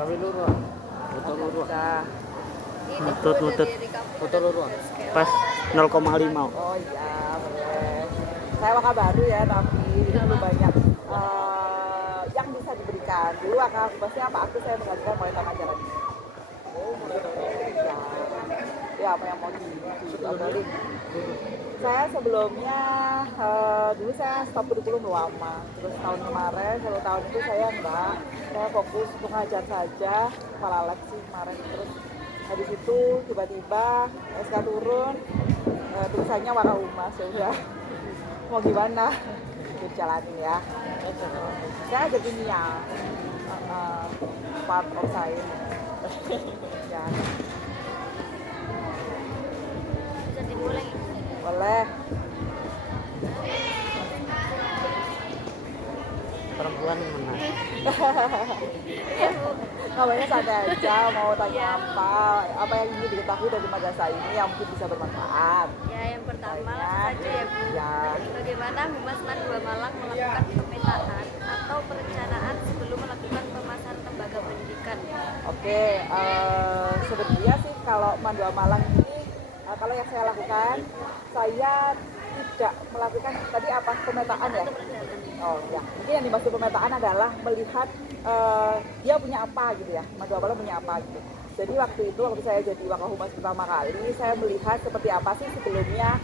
Gawe loro. Foto loro. Mutut. Foto loro. Pas 0,5. Oh iya, boleh. Saya Waka baru ya, tapi ini belum banyak yang bisa diberikan. Dulu Waka Humasnya Pak Agus saya mengajukan mulai tahun ajaran ini. Ya, apa yang mau diobrolin? Saya sebelumnya dulu saya stop kurikulum lama, terus tahun kemarin 1 tahun itu saya enggak, saya fokus untuk ngajar saja, kepala leksi kemarin. Terus habis itu tiba-tiba SK turun, tulisannya Waka Humas, ya udah mau gimana, jalanin ya. Saya ajar kimia, part of science. Ya. Bisa dimulai. Boleh. Perempuan mana? Namanya santai aja, mau tanya apa yang ingin diketahui dari madrasah ini yang mungkin bisa bermanfaat. Ya, yang pertama Banyak. saja ya Bu. Ya. Bagaimana Humas Man 2 Malang melakukan pemetaan atau perencanaan sebelum melakukan pemasaran lembaga pendidikan? Oke, sebenarnya sih kalau Mandua Malang ini, kalau yang saya lakukan, saya tidak melakukan tadi apa pemetaan ya. Oh ya, mungkin yang dimaksud pemetaan adalah melihat dia punya apa gitu ya, Mandua Malang punya apa gitu. Jadi waktu saya jadi Waka Humas pertama kali, saya melihat seperti apa sih sebelumnya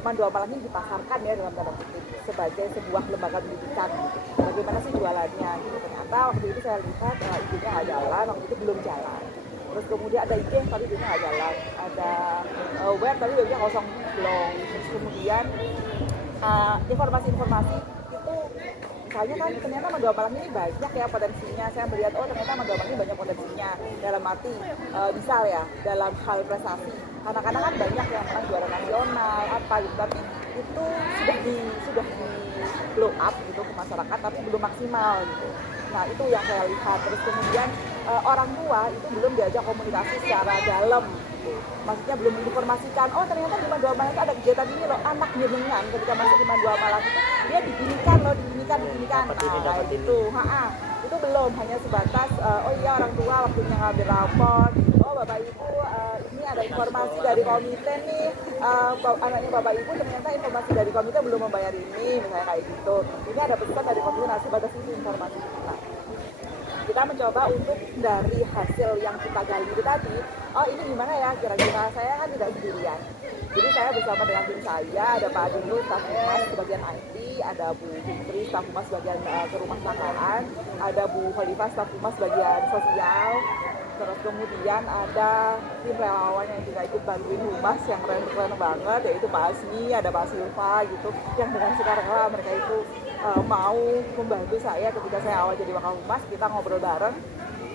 Mandua Malang ini dipasarkan ya dalam tanda kutip sebagai sebuah lembaga pendidikan. Gitu. Bagaimana sih jualannya? Gitu. Ternyata waktu itu saya lihat IG-nya nggak jalan, waktu itu belum jalan. Terus kemudian ada IG tapi IG-nya nggak jalan, ada web tapi webnya kosong belum. Terus kemudian informasi-informasi itu misalnya kan ternyata Mandua Malang ini banyak ya potensinya. Saya melihat ternyata Mandua Malang ini banyak potensinya dalam arti misal ya dalam hal prestasi. Anak-anak kan banyak yang menang juara nasional apa gitu, tapi itu sudah di blow up gitu ke masyarakat tapi belum maksimal gitu. Nah itu yang saya lihat. Terus kemudian orang tua itu belum diajak komunikasi secara dalam gitu. Maksudnya belum diinformasikan, ternyata di Mandua Malang itu ada kegiatan ini loh, anak jenengan ketika masuk di Mandua Malang itu dia diginikan loh, diginikan kayak gitu. Itu belum, hanya sebatas iya orang tua waktunya ngambil rapor, Bapak Ibu ini ada informasi dari komite nih, anaknya Bapak Ibu ternyata informasi dari komite belum membayar ini, misalnya kayak gitu. Ini ada pesan dari komite, nasi batas itu informasi. Nah, kita mencoba untuk dari hasil yang kita gali itu tadi, ini gimana ya kira-kira, saya kan tidak sendirian. Jadi saya bersama dengan tim saya, ada Pak Adinu, staf Humas bagian IT, ada Bu Fitri, staf Humas bagian kerumah tanggaan, ada Bu Khalifah, staf Humas bagian sosial, terus kemudian ada tim relawan yang juga ikut bantuin Humas yang keren-keren banget, yaitu Pak Asmi, ada Pak Silva gitu, yang dengan sukarela mereka itu mau membantu saya ketika saya awal jadi Waka Humas. Kita ngobrol bareng,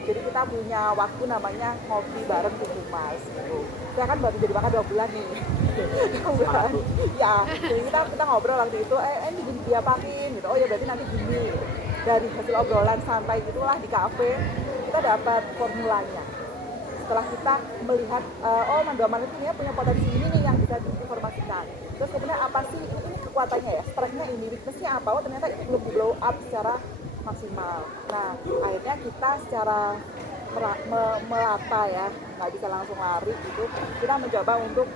jadi kita punya waktu namanya ngopi bareng di Humas gitu. Saya kan baru jadi Waka 2 bulan nih 2 bulan ya, jadi kita ngobrol waktu itu ini diapain gitu, ya berarti nanti gini gitu. Dari hasil obrolan sampai gitulah di kafe kita dapat formulanya. Setelah kita melihat Mandua Malang ini punya potensi ini nih yang bisa diinformasikan. Terus kemudian apa sih ini kekuatannya ya, strength-nya ini, weakness-nya apa, ternyata itu belum di blow up secara maksimal. Nah akhirnya kita secara melata ya, nggak bisa langsung lari gitu, kita mencoba untuk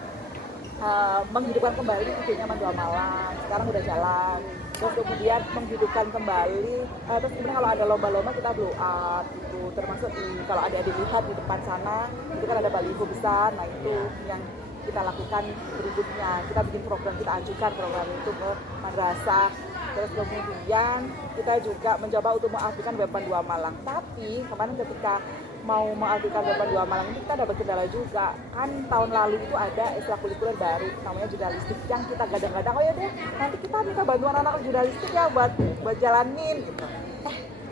menghidupkan kembali idenya Mandua Malang. Sekarang udah jalan. Terus kemudian menghidupkan kembali, terus kemudian kalau ada lomba-lomba kita blow up gitu, termasuk kalau ada dilihat di depan sana itu kan ada baliho besar. Nah itu yang kita lakukan berikutnya, kita bikin program, kita ajukan program itu ke madrasah. Terus kemudian kita juga mencoba untuk mengaktifkan web Mandua Malang. Tapi kemarin ketika mau mengaktifkan web Mandua Malang ini kita dapat kendala juga. Kan tahun lalu itu ada ekstrakurikuler baru namanya jurnalistik yang kita gadang-gadang, ya deh nanti kita minta bantuan anak jurnalistik ya buat jalanin gitu.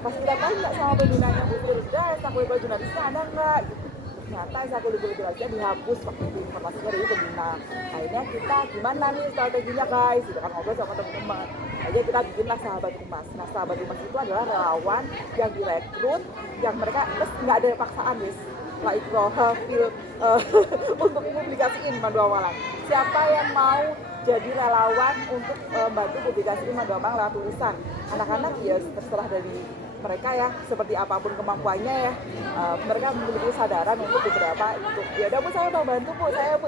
Pas kita tanya sama pembinanya, Bu Firda, ekstrakurikuler jurnalistik ada nggak gitu. Ternyata ekstrakurikuler jurnalistiknya dihapus waktu itu, informasinya dari pembina. Akhirnya kita gimana nih strateginya guys, gitu kan, ngobrol sama teman-teman. Aja kita bikinlah Sahabat Humas. Nah Sahabat Humas itu adalah relawan yang direkrut, yang mereka terus nggak ada paksaan guys, lah ikroha fil untuk publikasiin Mandua Malang. Siapa yang mau jadi relawan untuk bantu publikasiin Mandua Malang lewat tulisan, anak-anak ya terserah dari mereka ya seperti apapun kemampuannya ya, mereka memiliki kesadaran untuk beberapa untuk ya udah Bu saya mau bantu Bu, saya Bu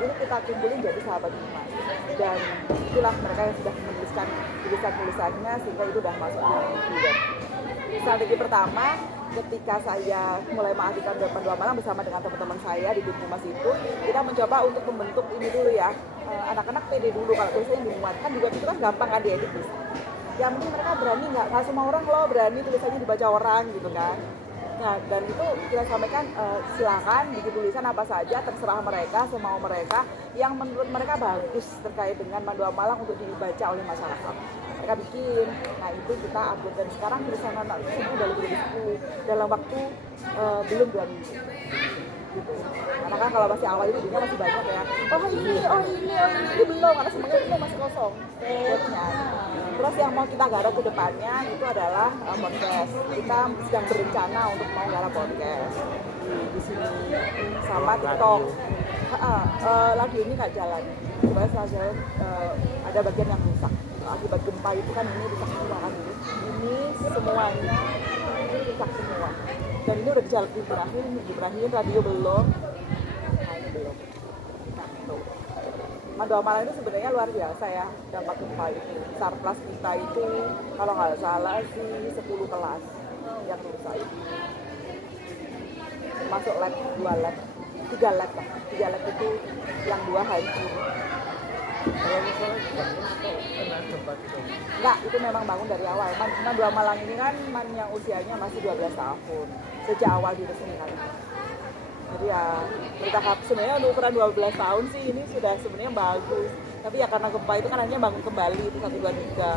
ini kita kumpulin jadi sahabat Humas, dan itulah mereka yang sudah menuliskan tulisannya sehingga itu udah masuk di web. Strategi pertama ketika saya mulai mengaktifkan Panduan Malang bersama dengan teman-teman saya di tim Humas itu, kita mencoba untuk membentuk ini dulu ya, anak-anak pede dulu kalau tulisannya dimuatkan di web itu kan gampang kan diedit bisa. Yang penting mereka berani, nggak semua orang loh berani tulisannya dibaca orang gitu kan. Nah, dan itu kita sampaikan silakan bikin tulisan apa saja terserah mereka, semau mereka yang menurut mereka bagus terkait dengan Panduan Malang untuk dibaca oleh masyarakat. Mereka bikin, nah itu kita upload, dan sekarang tulisan anak itu semua udah lebih dari 10 dalam waktu belum 2 minggu gitu. Karena kan kalau masih awal itu dunia masih banyak ya, ini belum, karena semuanya itu masih kosong webnya. Terus yang mau kita garap ke depannya itu adalah podcast. Kita sedang berencana untuk mau garap podcast di sini sama TikTok. Radio ini nggak jalan, sebenarnya ada bagian yang rusak akibat gempa itu kan, ini rusak semua kan, ini semuanya rusak semua. Dan ini udah diberahin, radio belum, nah ini belum. Nah itu Panduan Malang itu sebenarnya luar biasa ya dampak gempa itu. Sarplas kita itu kalau nggak salah sih 10 kelas yang rusak itu. Masuk lab 2 lab, 3 lab lah. 3 lab itu yang 2 hancur. Kalau misalnya kena gempa gitu. Enggak, itu memang bangun dari awal. Panduan Malang ini kan yang usianya masih 12 tahun. Sejak awal diresmikan. Jadi ya kita sebenarnya untuk ukuran 12 tahun sih ini sudah sebenarnya bagus. Tapi ya karena gempa itu kan hanya bangun kembali itu 1, 2, 3.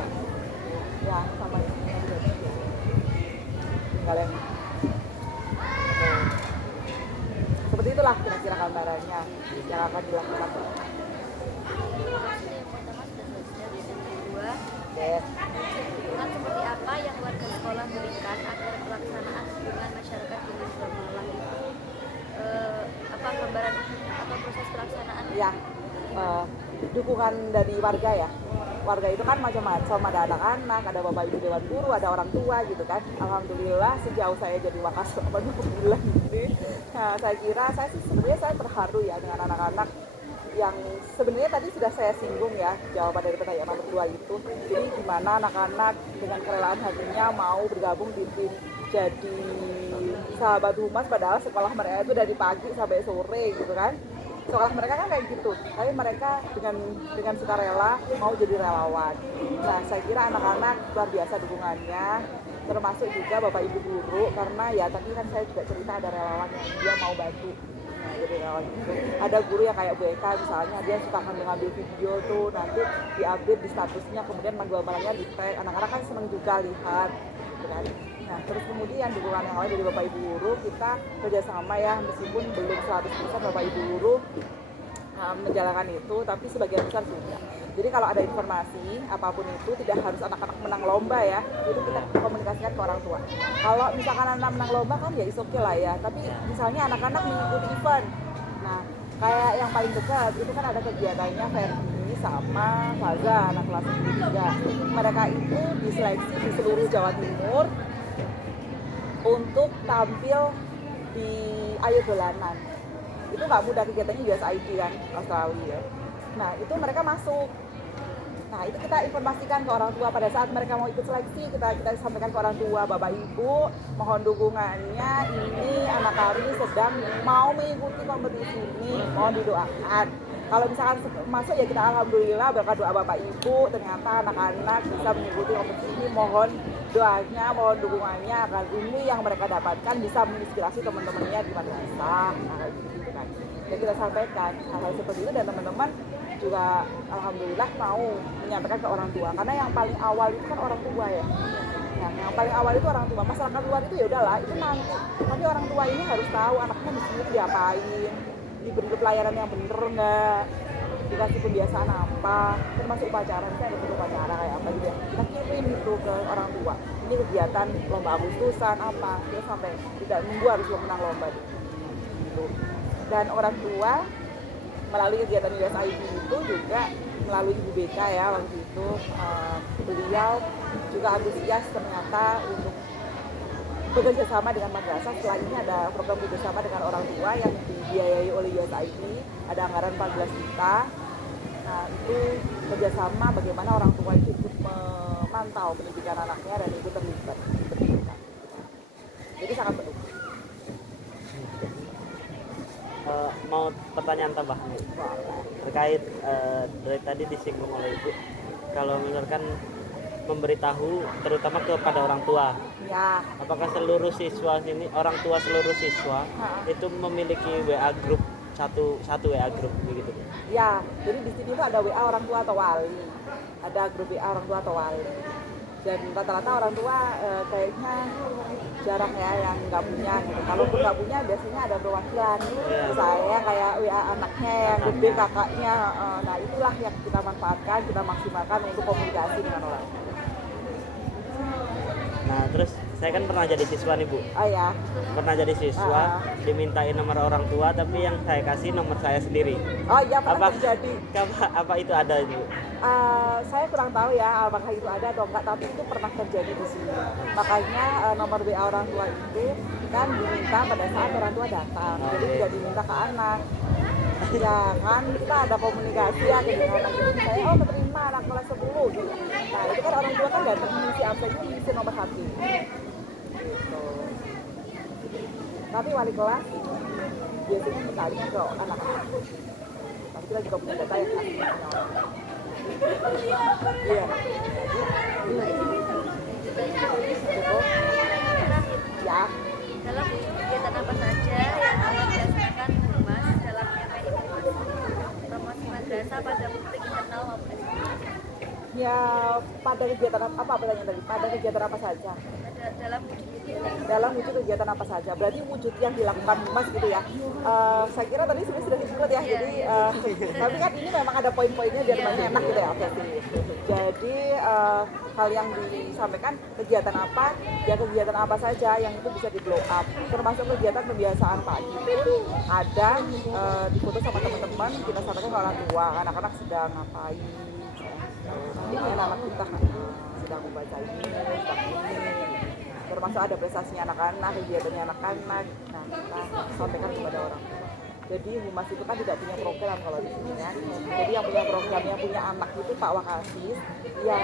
Ya sama ini. Kalian. Seperti itulah kira-kira gambarannya yang akan dilakukan. Dukungan seperti apa yang warga sekolah berikan agar pelaksanaan hubungan masyarakat dengan Panduan Malang itu apa gambaran atau proses pelaksanaan? Ya, dukungan dari warga ya. Warga itu kan macam-macam, ada anak-anak, ada bapak ibu dewan guru, ada orang tua gitu kan. Alhamdulillah sejauh saya jadi wakaslopan bulan ini, nah saya sih sebenarnya saya terharu ya dengan anak-anak yang sebenarnya tadi sudah saya singgung ya jawaban dari pertanyaan nomor 2 itu. Jadi gimana anak-anak dengan kerelaan hatinya mau bergabung di tim jadi sahabat Humas, padahal sekolah mereka itu dari pagi sampai sore gitu kan. Sekolah mereka kan kayak gitu, tapi mereka dengan sukarela mau jadi relawan. Nah saya kira anak-anak luar biasa dukungannya, termasuk juga bapak ibu guru, karena ya tadi kan saya juga cerita ada relawan yang dia mau bantu. Nah, jadi relawan itu ada guru yang kayak Bu Eka misalnya, dia suka ngambil video tuh nanti diupdate di statusnya, kemudian Panduan Malangnya di tag, anak-anak kan seneng juga lihat gitu kan. Nah terus kemudian dukungan yang lain dari bapak ibu guru, kita kerjasama ya meskipun belum 100% bapak ibu guru menjalankan itu, tapi sebagian besar sudah. Jadi kalau ada informasi apapun itu tidak harus anak-anak menang lomba ya, itu kita komunikasikan ke orang tua. Kalau misalkan anak menang lomba kan ya is oke lah ya, tapi misalnya anak-anak mengikuti event, nah kayak yang paling dekat itu kan ada kegiatannya Ferdi sama Faza, anak kelas 3. Mereka itu diseleksi di seluruh Jawa Timur untuk tampil di Ayo Dolanan. Itu nggak mudah, kegiatannya USAID kan, Australia. Nah itu mereka masuk. Nah itu kita informasikan ke orang tua pada saat mereka mau ikut seleksi, kita sampaikan ke orang tua, bapak ibu mohon dukungannya, ini anak kami sedang mau mengikuti kompetisi ini, mohon didoakan. Kalau misalkan masuk ya kita alhamdulillah berkat doa bapak ibu ternyata anak-anak bisa mengikuti kompetisi ini, mohon doanya, mohon dukungannya agar ini yang mereka dapatkan bisa menginspirasi teman-temannya di madrasah. Nah gitu kan. Ya kita sampaikan hal-hal seperti itu, dan teman-teman juga alhamdulillah mau menyampaikan ke orang tua, karena yang paling awal itu kan orang tua ya. Nah, yang paling awal itu orang tua, masyarakat luar itu ya udahlah itu nanti, tapi orang tua ini harus tahu anaknya di sini diapain, diberi pelayanan yang bener nggak, dikasih kebiasaan apa, termasuk upacara, misalnya ada upacara kayak apa gitu ya, kita kirim itu ke orang tua, ini kegiatan lomba Agustusan apa, terus sampai tidak nunggu harus menang lomba gitu. Dan orang tua melalui kegiatan USAID itu juga melalui Ibu BK ya waktu itu, beliau juga antusias ternyata untuk bekerja sama dengan madrasah. Setelah ini ada program bekerjasama dengan orang tua yang dibiayai oleh USAID, ada anggaran 14 juta. Nah itu kerjasama bagaimana orang tua itu ikut memantau pendidikan anaknya dan ikut terlibat di pendidikan. Jadi sangat mendukung. Mau pertanyaan tambahan terkait dari tadi disinggung oleh Ibu, kalau misalkan memberitahu terutama kepada orang tua, Ya, apakah seluruh siswa ini, orang tua seluruh siswa itu memiliki WA group, satu WA group begitu? ya. Jadi di sini tuh ada WA orang tua atau wali, ada grup WA orang tua atau wali. Dan rata-rata orang tua kayaknya jarang ya yang nggak punya gitu. Kalaupun nggak punya biasanya ada perwakilan. Saya kayak WA anaknya yang gede, kakaknya. Nah itulah yang kita manfaatkan, kita maksimalkan untuk komunikasi dengan orang. Nah terus saya kan pernah jadi siswa nih Bu, Oh ya, pernah jadi siswa, dimintain nomor orang tua tapi yang saya kasih nomor saya sendiri. oh iya pernah Apa- terjadi. Apa itu ada Bu? Saya kurang tahu ya apakah itu ada atau enggak, tapi itu pernah terjadi di sini. Makanya nomor WA orang tua itu kan diminta pada saat orang tua datang, jadi tidak diminta ke anak. Ya kan kita ada komunikasi ya dengan anak itu, saya keterima anak kelas 10 gitu. Nah itu kan orang tua kan datang mengisi absennya, mengisi nomor HP. Gitu. Tapi wali kelas biasanya mintanya ke anak-anak. Tapi kita juga punya data yang asli. Iya. Cukup. Ya. Dalam kegiatan apa saja yang akan dilaksanakan Humas dalam menyampaikan informasi promosi madrasah pada publik internal maupun eksternal? Ya pada kegiatan apa pertanyaan tadi? Pada kegiatan apa saja? Dalam Wujud kegiatan apa saja? Berarti wujud yang dilakukan Humas gitu ya. Saya kira tadi sebenarnya sudah disebut ya. Jadi tapi kan ini memang ada poin-poinnya biar banyak enak gitu ya. Oke sih. Jadi hal yang disampaikan kegiatan apa? Ya kegiatan apa saja yang itu bisa di blow up. Termasuk kegiatan pembiasaan pagi. Ada difoto sama teman-teman, kita sampaikan ke orang tua, anak-anak sedang ngapain. Ini anak kita sedang membaca ini, sedang ini. Termasuk ada prestasinya anak-anak, kegiatannya anak-anak. Nah, kita sampaikan kepada orang tua. Jadi Humas itu kan tidak punya program kalau di sini kan. Jadi yang punya program, yang punya anak itu Pak Wakasis, yang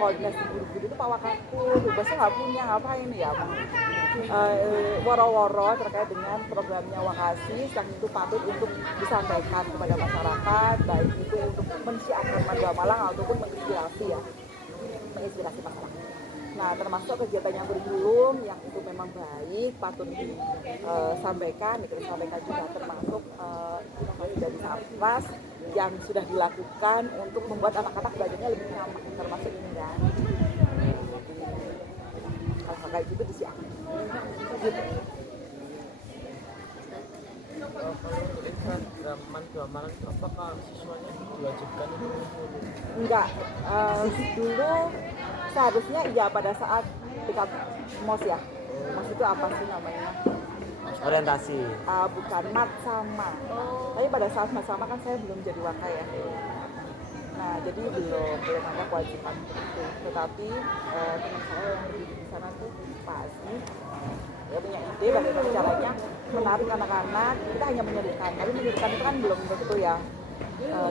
koordinasi guru-guru itu Pak Wakakus. Bebasnya nggak punya, ngapain ya? Woro-woro terkait dengan programnya Wakasis yang itu patut untuk disampaikan kepada masyarakat, baik itu untuk mensiarkan Madura Malang ataupun menginspirasi ya, menginspirasi masyarakat. Nah, termasuk kegiatan yang kurikulum yang itu memang baik, patut disampaikan, disampaikan juga termasuk inovasi dari Sarpras yang sudah dilakukan untuk membuat anak-anak belajarnya lebih nyaman, termasuk ini ya. Hal-hal kayak gitu disiapkan. Gitu. Kalau untuk Instagram Madura Malang itu apakah siswanya diwajibkan untuk follow? Enggak, dulu seharusnya iya pada saat dekat MOS ya. MOS itu apa sih namanya? Orientasi. Bukan mat sama. Tapi pada saat mat sama kan saya belum jadi wakai ya. Nah jadi belum ada kewajiban itu. Tetapi teman saya yang di sana tuh pasti ya punya ide bagaimana caranya menarik anak-anak. Kita hanya menyuruhkan, tapi menyuruhkan itu kan belum tentu ya.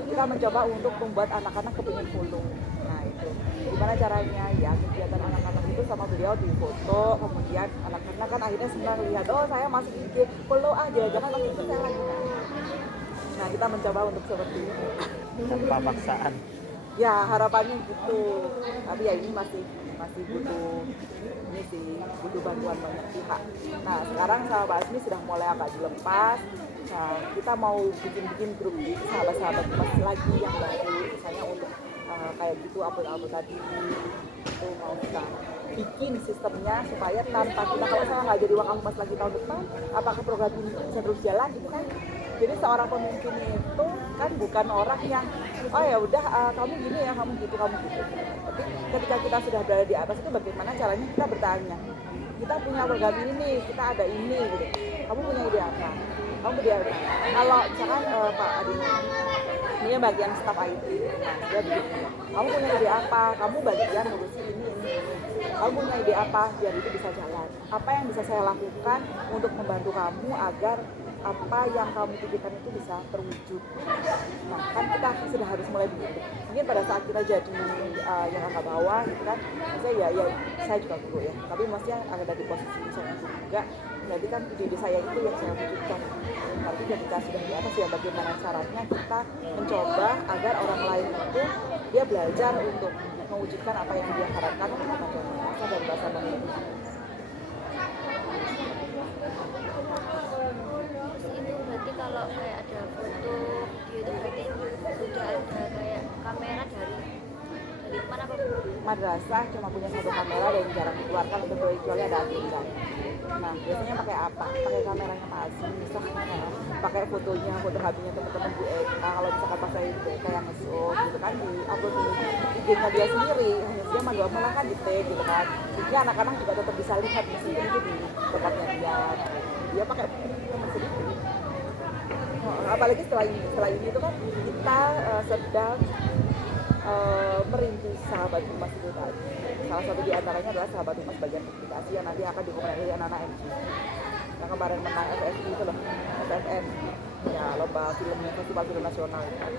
Kita mencoba untuk membuat anak-anak kepingin follow. Nah itu gimana caranya ya, kegiatan anak-anak itu sama beliau di foto, kemudian anak-anak kan akhirnya senang lihat, oh saya masuk IG, follow aja, jangan waktu itu saya lagi. Nah kita mencoba untuk seperti itu Tanpa paksaan. ya, harapannya gitu. Tapi ya ini masih butuh ini sih, butuh bantuan banyak pihak. Nah sekarang sama Pak Asmi sudah mulai agak dilepas. Nah kita mau bikin grup sahabat-sahabat masih lagi yang baru, misalnya untuk kayak gitu upload tadi itu mau kita bikin sistemnya supaya tanpa kita, kalau saya nggak jadi Wakahumas lagi tahun depan, apakah program ini bisa terus jalan gitu kan? Jadi seorang pemimpin itu kan bukan orang yang oh ya udah kamu gini ya, kamu gitu. Tapi ketika kita sudah berada di atas itu bagaimana caranya kita bertanya, kita punya program ini nih, kita ada ini gitu. Kamu punya ide apa? Kamu punya ide apa? Kalau misalkan Pak Adi Ini bagian staf IT. Nah, dia begini, kamu punya ide apa? Kamu bagian ngurusi ini. Kamu punya ide apa biar itu bisa jalan? Apa yang bisa saya lakukan untuk membantu kamu agar apa yang kamu pikirkan itu bisa terwujud? Nah, kan kita sudah harus mulai begitu. Mungkin pada saat kita jadi yang agak bawah gitu kan, maksudnya ya saya juga guru ya, tapi maksudnya ada di posisi seorang guru juga. Berarti kan ide saya itu yang saya wujudkan. Tapi ketika sudah di atas ya bagaimana caranya kita mencoba agar orang lain itu dia belajar untuk mewujudkan apa yang dia harapkan untuk kemajuan bangsa dan bahasa dan Indonesia. Terus itu berarti kalau kayak ada foto video itu berarti sudah ada kayak kamera dari mana Pak? Madrasah cuma punya satu kamera dan jarang dikeluarkan kecuali ada agenda. Nah, biasanya pakai apa? Pakai kameranya Pak Azim misalnya, pakai fotonya, foto HB-nya teman-teman Bu Eka. Kalau misalkan pas saya Bu Eka yang nge-shoot gitu kan, di upload di IG-nya dia sendiri. Dia malah malah kan di tag gitu kan. Jadi anak-anak juga tetap bisa lihat meskipun itu di tempatnya dia pakai teman sendiri. Apalagi setelah ini itu kan kita sedang merintis sahabat Humas itu tadi. Salah satu di antaranya adalah sahabat Humas bagian publikasi yang nanti akan dikomunikasi anak-anak MG yang kemarin menang FFI itu loh, FFN ya, lomba film festival film nasional itu.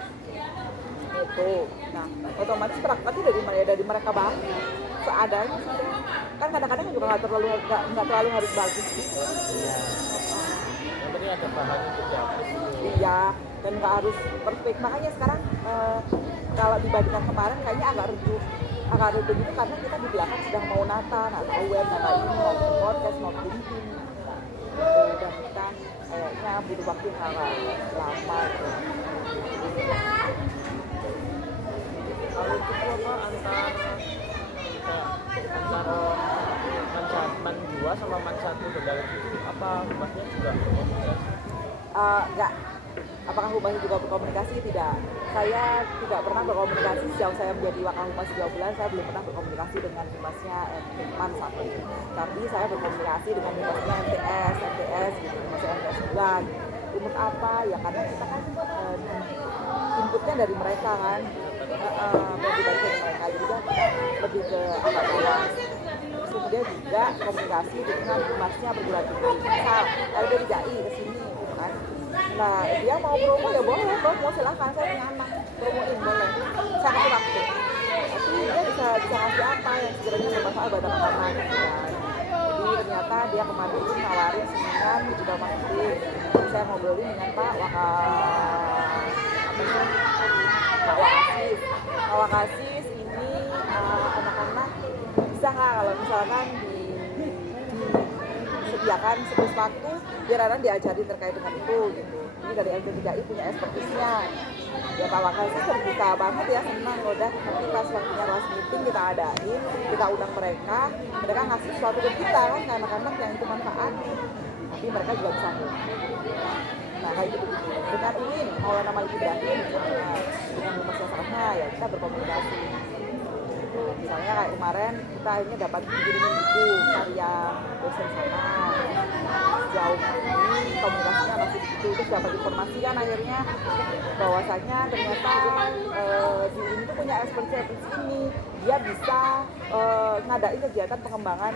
Nah, otomatis berangkatnya dari mereka banget seadanya sudah. Kan kadang-kadang juga nggak terlalu harus bagus gitu. Yang penting ada bahan untuk dihapus. Iya, dan nggak harus perfect. Makanya sekarang kalau dibandingkan kemarin kayaknya agak redup gitu karena kita di belakang sedang mau nata web, nata ini, mau podcast, mau bikin dan kita kayaknya butuh waktu yang agak lama gitu. Kalau itu apa antara man 2 sama man 1 berdalur itu apa Humasnya juga berkomunikasi? Enggak. Apakah Humas juga berkomunikasi? Tidak. Saya tidak pernah berkomunikasi sejauh saya menjadi Wakil Humas 2 bulan. Saya belum pernah berkomunikasi dengan Humasnya Man 1. Tapi saya berkomunikasi dengan Humasnya MTS gitu, Humasnya MTS 2. Untuk apa? Ya karena kita kan inputnya dari mereka kan. Dari mereka juga lebih ke apa bawah. Kemudian juga komunikasi dengan Humasnya perguruan tinggi. Misal LB3I ke sini gitu kan. Nah, dia mau promo ya boleh, promo silahkan, saya punya anak, promoin boleh, saya kasih waktu. Tapi dia bisa ngasih apa yang sekiranya bermanfaat buat anak-anak gitu kan. Jadi ternyata dia kemarin itu nawarin seminar digital marketing. Saya ngobrolin dengan Pak Wakasis ini anak-anak bisa nggak kalau misalkan disediakan sesuatu biar anak diajarin terkait dengan itu gitu. Ini dari LB3I punya expertise-nya. Ya Pak Wakasis terbuka banget ya, senang udah nanti pas waktunya kelas meeting kita adain, kita undang mereka ngasih sesuatu ke kita kan, ke anak-anak yang itu manfaat. Tapi mereka juga bisa nah kayak gitu dengan UIN Maulana Malik Ibrahim dengan Humas Masyarakatnya ya kita berkomunikasi gitu. Misalnya kayak kemarin kita akhirnya dapat kirimin buku karya dosen sana. Sejauh ini komunikasinya masih begitu, terus dapat informasi kan akhirnya bahwasanya ternyata di ini tuh punya expertise ini, dia bisa ngadain kegiatan pengembangan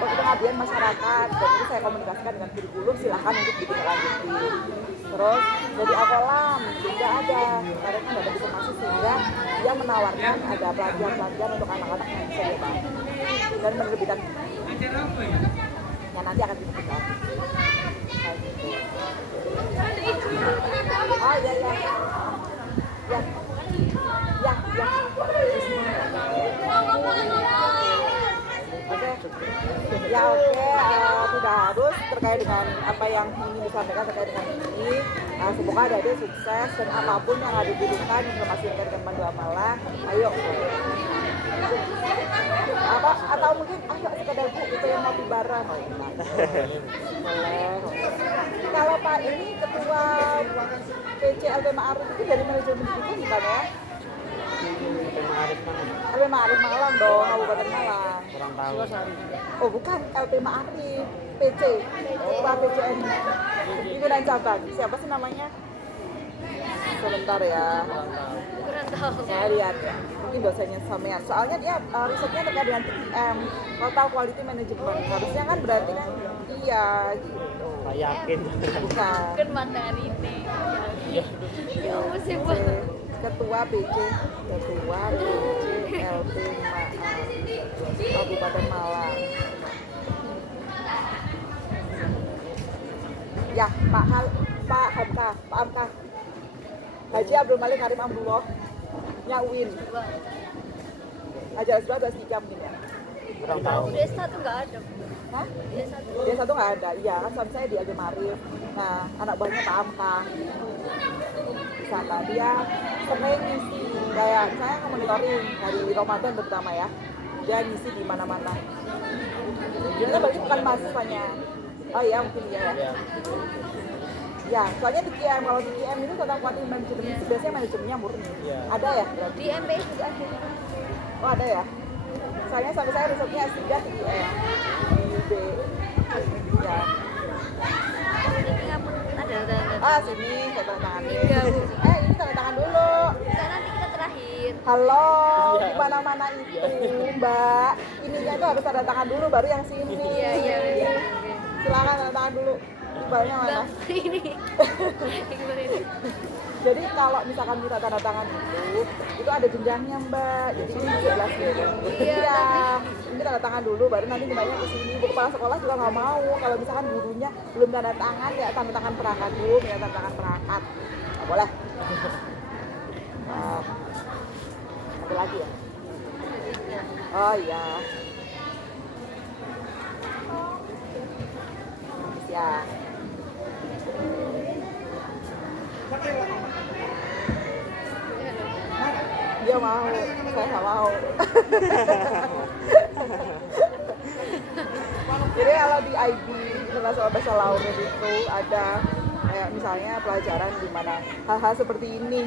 pengabdian masyarakat, dan itu saya komunikasikan dengan kurikulum, silahkan untuk ditindaklanjuti. Terus dari Akolam juga ada, kemarin kan dapat informasi sehingga dia menawarkan ada pelatihan untuk anak-anak yang bisa dia bantu dan menerbitkan yang nanti akan diberikan kayak gitu. Oh iya ya oke, tidak harus terkait dengan apa yang ingin disampaikan terkait dengan ini. Semoga adik-adik sukses dan apapun yang ada dibutuhkan informasi terkait dengan Pandu Amalan, ayo apa atau mungkin sekedar Bu itu yang ngopi bareng boleh. Kalau Pak ini ketua PC LP Ma'arif itu dari manajemen itu bukan ya? LP Ma'arif Malang dong, Kabupaten Malang. Kurang tahu. Oh bukan, LP Ma'arif PC, ketua PCN itu dan cabang. Siapa sih namanya? sebentar ya. kurang tahu. Saya lihat ya, mungkin dosennya sampean. Soalnya dia risetnya terkait dengan TQM, Total Quality Management. Harusnya kan berarti kan iya gitu. Nggak yakin. Bukan. Kan mantan ini. Ya masih banget. Ketua PJ LP Kabupaten Malang. Ya, Pak Hamka, Pak Hamka. Haji Abdul Malik Karim Abdullah. Nya UIN. Ajar S2 S3 mungkin ya. Kurang tahu. Desa tuh nggak ada. Hah? Desa tuh. Dia satu nggak ada, iya kan suami saya di Aja Marif. Nah, anak buahnya Pak Hamka. Di sana dia sering ngisi, kayak saya monitoring dari Ramadan terutama ya. Dia ngisi di mana-mana. Dia berarti bukan mahasiswanya. Oh iya mungkin iya ya. Ya. Ya, soalnya TQM, kalau TQM itu Total Quality Management itu biasanya manajemennya murni. Iya. Ada ya berarti? Di MPS juga ada. Oh ada ya? Soalnya sampai saya risetnya S3 TQM di UB. Ya. Ini ngapun ada. Ah sini saya tanda tangan. Tiga, Bu. Ini tanda tangan dulu. Nah, nanti kita terakhir. Halo, Iya. di mana-mana itu, Mbak. Ininya itu harus tanda tangan dulu, baru yang sini. Iya. Silakan tanda tangan dulu. Iqbalnya mana? Bang, ini. Iqbal ini. Jadi kalau misalkan kita tanda tangan itu ada jenjangnya, Mbak. Jadi ini 11 gitu. Iya, Ini tanda tangan dulu, baru nanti kembalinya ke sini. Bu kepala sekolah juga nggak mau kalau misalkan gurunya belum tanda tangan, ya tanda tangan perangkat dulu, ya tanda tangan perangkat. Nggak boleh. Ada lagi ya? Oh iya. Ya. Dia mau, saya nggak mau. Jadi kalau di IB International Baccalaureate itu ada kayak misalnya pelajaran di mana hal-hal seperti ini.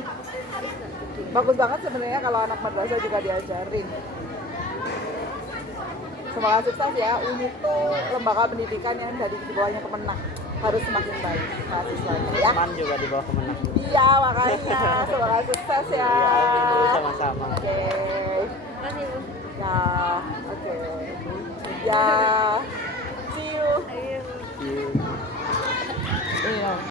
Bagus banget sebenarnya kalau anak madrasah juga diajarin. Semoga sukses ya. UIN itu lembaga pendidikan yang dari di bawahnya Kemenang harus semakin baik mahasiswanya ya. Teman juga di bawah Kemenang. Iya makanya semoga sukses ya. Iya, sama-sama. Oke. Makasih, Bu. Ya, oke. Ya.